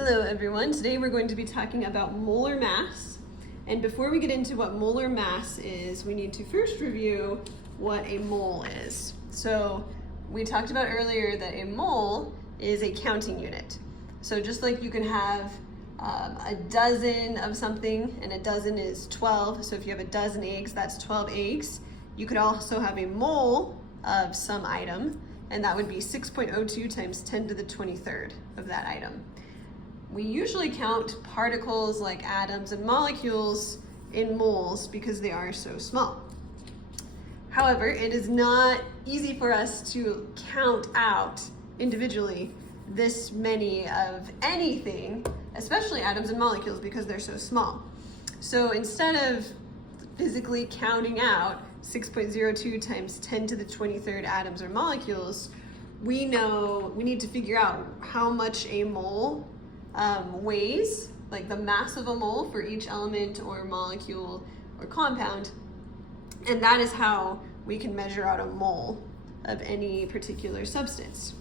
Hello everyone, today we're going to be talking about molar mass. And before we get into what molar mass is, we need to first review what a mole is. So we talked about earlier that a mole is a counting unit. So just like you can have a dozen of something, and a dozen is 12. So if you have a dozen eggs, that's 12 eggs. You could also have a mole of some item, and that would be 6.02 times 10 to the 23rd of that item. We usually count particles like atoms and molecules in moles because they are so small. However, it is not easy for us to count out individually this many of anything, especially atoms and molecules, because they're so small. So instead of physically counting out 6.02 times 10 to the 23rd atoms or molecules, we know we need to figure out how much a mole weighs, like the mass of a mole for each element or molecule or compound, and that is how we can measure out a mole of any particular substance.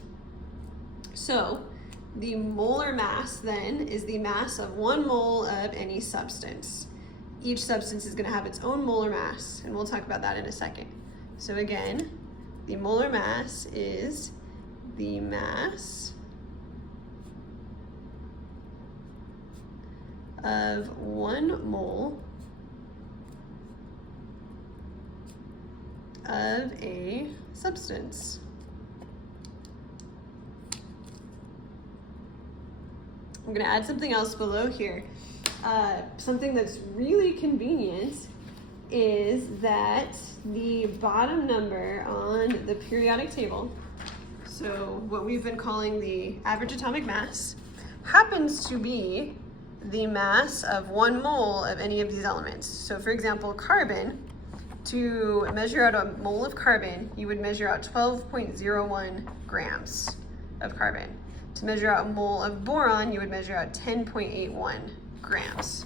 So the molar mass then is the mass of 1 mole of any substance. Each substance is going to have its own molar mass, and we'll talk about that in a second. So again, the molar mass is the mass of 1 mole of a substance. I'm going to add something else below here. Something that's really convenient is that the bottom number on the periodic table, so what we've been calling the average atomic mass, happens to be the mass of 1 mole of any of these elements. So for example, carbon, to measure out a mole of carbon, you would measure out 12.01 grams of carbon. To measure out a mole of boron, you would measure out 10.81 grams.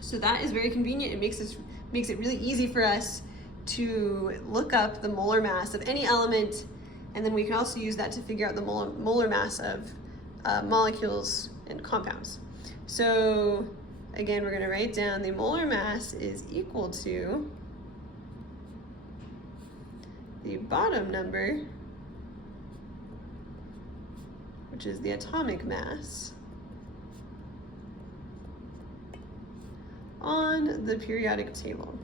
So that is very convenient. It makes it really easy for us to look up the molar mass of any element, and then we can also use that to figure out the molar mass of molecules and compounds. So again, we're going to write down the molar mass is equal to the bottom number, which is the atomic mass, on the periodic table.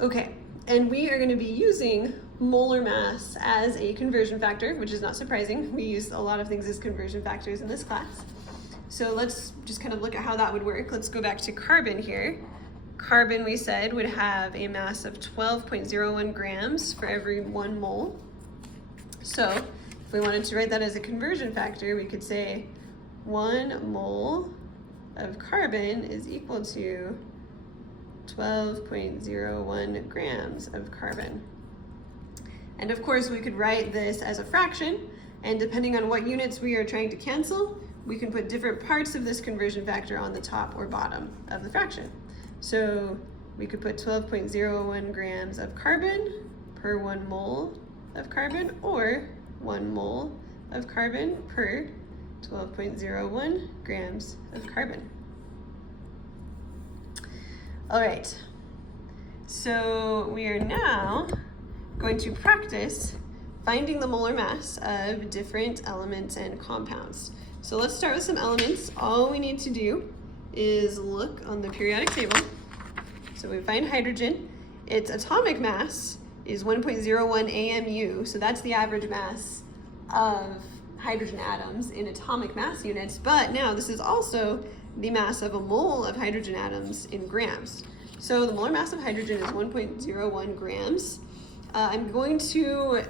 Okay, and we are going to be using molar mass as a conversion factor, which is not surprising. We use a lot of things as conversion factors in this class. So let's just kind of look at how that would work. Let's go back to carbon here. Carbon, we said, would have a mass of 12.01 grams for every 1 mole. So if we wanted to write that as a conversion factor, we could say 1 mole of carbon is equal to 12.01 grams of carbon. And of course, we could write this as a fraction, and depending on what units we are trying to cancel, we can put different parts of this conversion factor on the top or bottom of the fraction. So we could put 12.01 grams of carbon per 1 mole of carbon, or 1 mole of carbon per 12.01 grams of carbon. All right, so we are now going to practice finding the molar mass of different elements and compounds. So let's start with some elements. All we need to do is look on the periodic table. So we find hydrogen. Its atomic mass is 1.01 AMU, so that's the average mass of hydrogen atoms in atomic mass units, but now this is also the mass of a mole of hydrogen atoms in grams. So the molar mass of hydrogen is 1.01 grams. I'm going to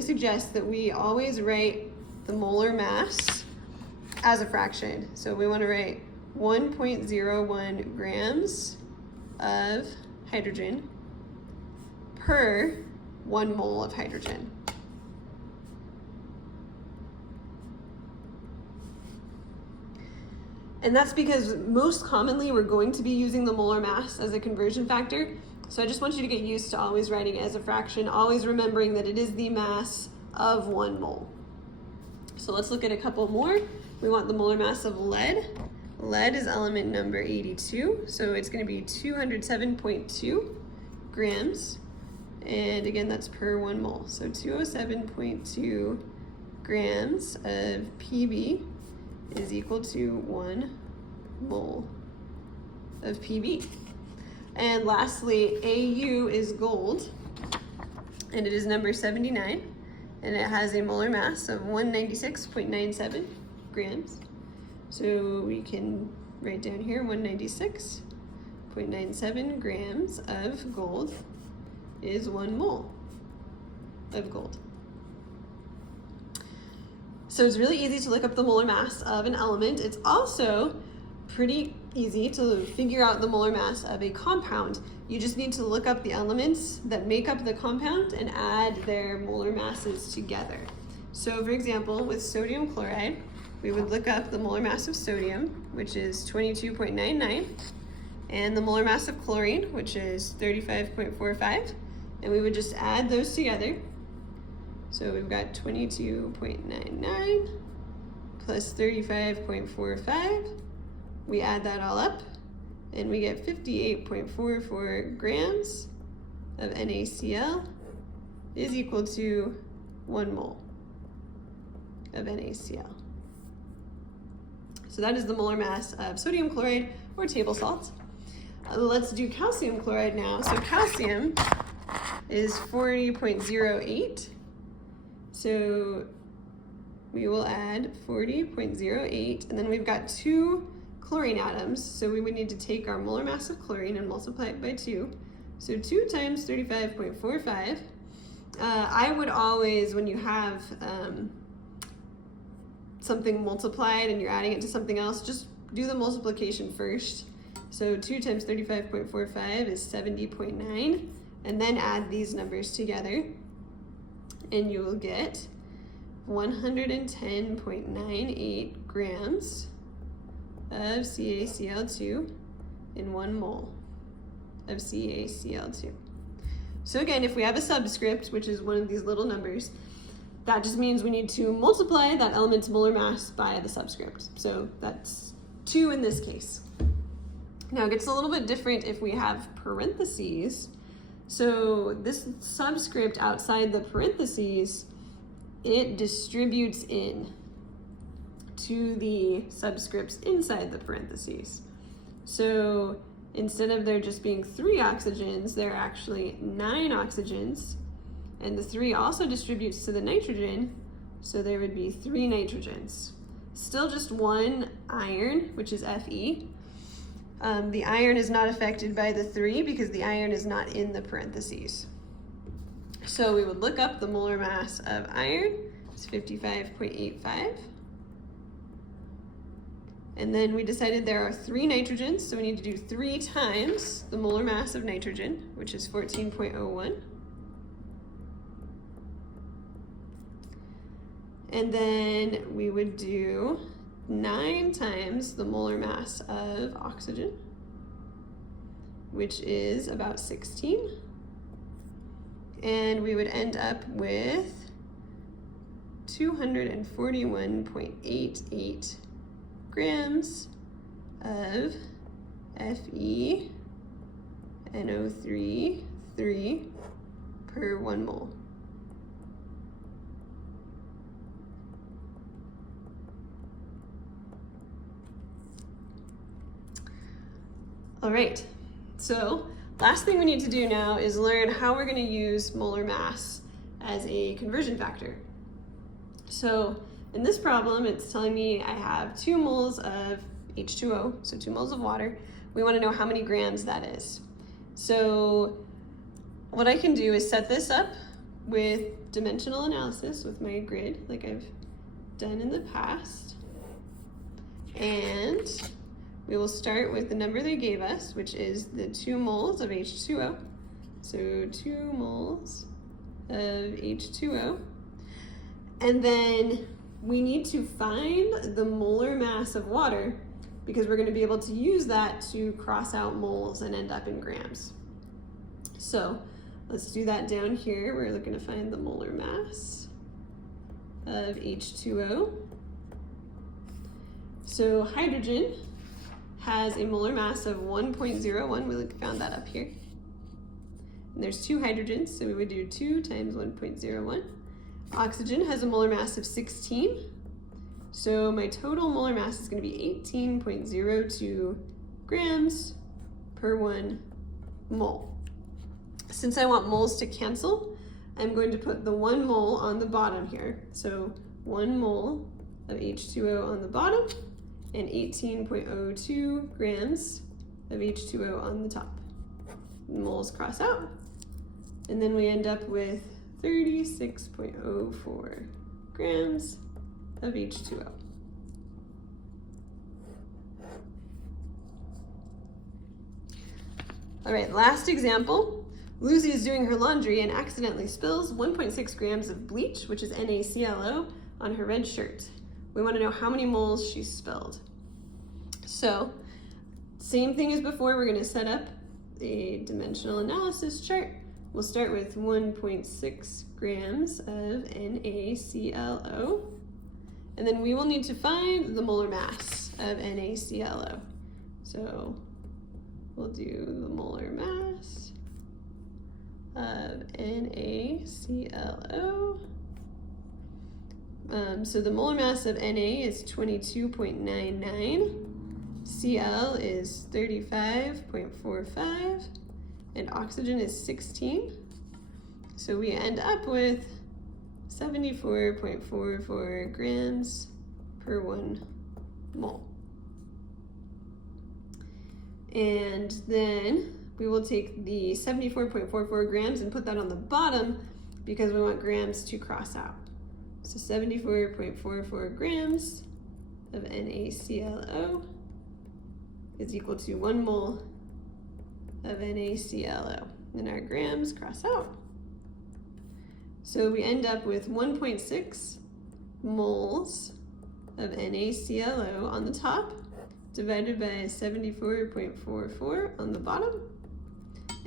suggest that we always write the molar mass as a fraction. So we want to write 1.01 grams of hydrogen per 1 mole of hydrogen. And that's because most commonly we're going to be using the molar mass as a conversion factor. So I just want you to get used to always writing it as a fraction, always remembering that it is the mass of 1 mole. So let's look at a couple more. We want the molar mass of lead. Lead is element number 82, so it's going to be 207.2 grams. And again, that's per 1 mole. So 207.2 grams of PB is equal to 1 mole of PB. And lastly, AU is gold, and it is number 79, and it has a molar mass of 196.97 grams. So we can write down here 196.97 grams of gold is 1 mole of gold. So it's really easy to look up the molar mass of an element. It's also pretty easy to figure out the molar mass of a compound. You just need to look up the elements that make up the compound and add their molar masses together. So for example, with sodium chloride, we would look up the molar mass of sodium, which is 22.99, and the molar mass of chlorine, which is 35.45, and we would just add those together. So we've got 22.99 plus 35.45. We add that all up, and we get 58.44 grams of NaCl is equal to 1 mole of NaCl. So that is the molar mass of sodium chloride or table salt. Let's do calcium chloride now. So calcium is 40.08. So we will add 40.08, and then we've got 2 chlorine atoms. So we would need to take our molar mass of chlorine and multiply it by 2. So 2 times 35.45. I would always, when you have something multiplied and you're adding it to something else, just do the multiplication first. So 2 times 35.45 is 70.9, and then add these numbers together, and you will get 110.98 grams of CaCl2 in 1 mole of CaCl2. So again, if we have a subscript, which is one of these little numbers, that just means we need to multiply that element's molar mass by the subscript. So that's 2 in this case. Now it gets a little bit different if we have parentheses. So this subscript outside the parentheses, it distributes in to the subscripts inside the parentheses. So instead of there just being 3 oxygens, there are actually 9 oxygens. And the 3 also distributes to the nitrogen, so there would be 3 nitrogens. Still just 1 iron, which is Fe. The iron is not affected by the 3 because the iron is not in the parentheses. So we would look up the molar mass of iron. It's 55.85. And then we decided there are 3 nitrogens, so we need to do 3 times the molar mass of nitrogen, which is 14.01. And then we would do 9 times the molar mass of oxygen, which is about 16. And we would end up with 241.88 grams of FeNO3 per 1 mole. All right, so last thing we need to do now is learn how we're going to use molar mass as a conversion factor. So in this problem, it's telling me I have 2 moles of H2O, so 2 moles of water. We want to know how many grams that is. So what I can do is set this up with dimensional analysis with my grid, like I've done in the past. And we will start with the number they gave us, which is the 2 moles of H2O. So 2 moles of H2O. And then we need to find the molar mass of water because we're going to be able to use that to cross out moles and end up in grams. So let's do that down here. We're looking to find the molar mass of H2O. So hydrogen has a molar mass of 1.01. We found that up here. And there's 2 hydrogens, so we would do 2 times 1.01. Oxygen has a molar mass of 16. So my total molar mass is going to be 18.02 grams per 1 mole. Since I want moles to cancel, I'm going to put the 1 mole on the bottom here. So 1 mole of H2O on the bottom and 18.02 grams of H2O on the top. The moles cross out, and then we end up with 36.04 grams of H2O. All right, last example. Lucy is doing her laundry and accidentally spills 1.6 grams of bleach, which is NaClO, on her red shirt. We want to know how many moles she spilled. So, same thing as before, we're going to set up a dimensional analysis chart. We'll start with 1.6 grams of NaClO, and then we will need to find the molar mass of NaClO. So we'll do the molar mass of NaClO. So the molar mass of Na is 22.99, Cl is 35.45, and oxygen is 16. So we end up with 74.44 grams per 1 mole. And then we will take the 74.44 grams and put that on the bottom because we want grams to cross out. So 74.44 grams of NaClO is equal to 1 mole of NaClO. Then our grams cross out. So we end up with 1.6 moles of NaClO on the top, divided by 74.44 on the bottom.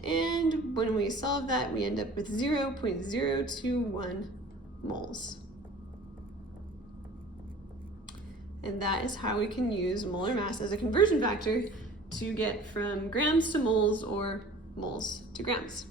And when we solve that, we end up with 0.021 moles. And that is how we can use molar mass as a conversion factor to get from grams to moles or moles to grams.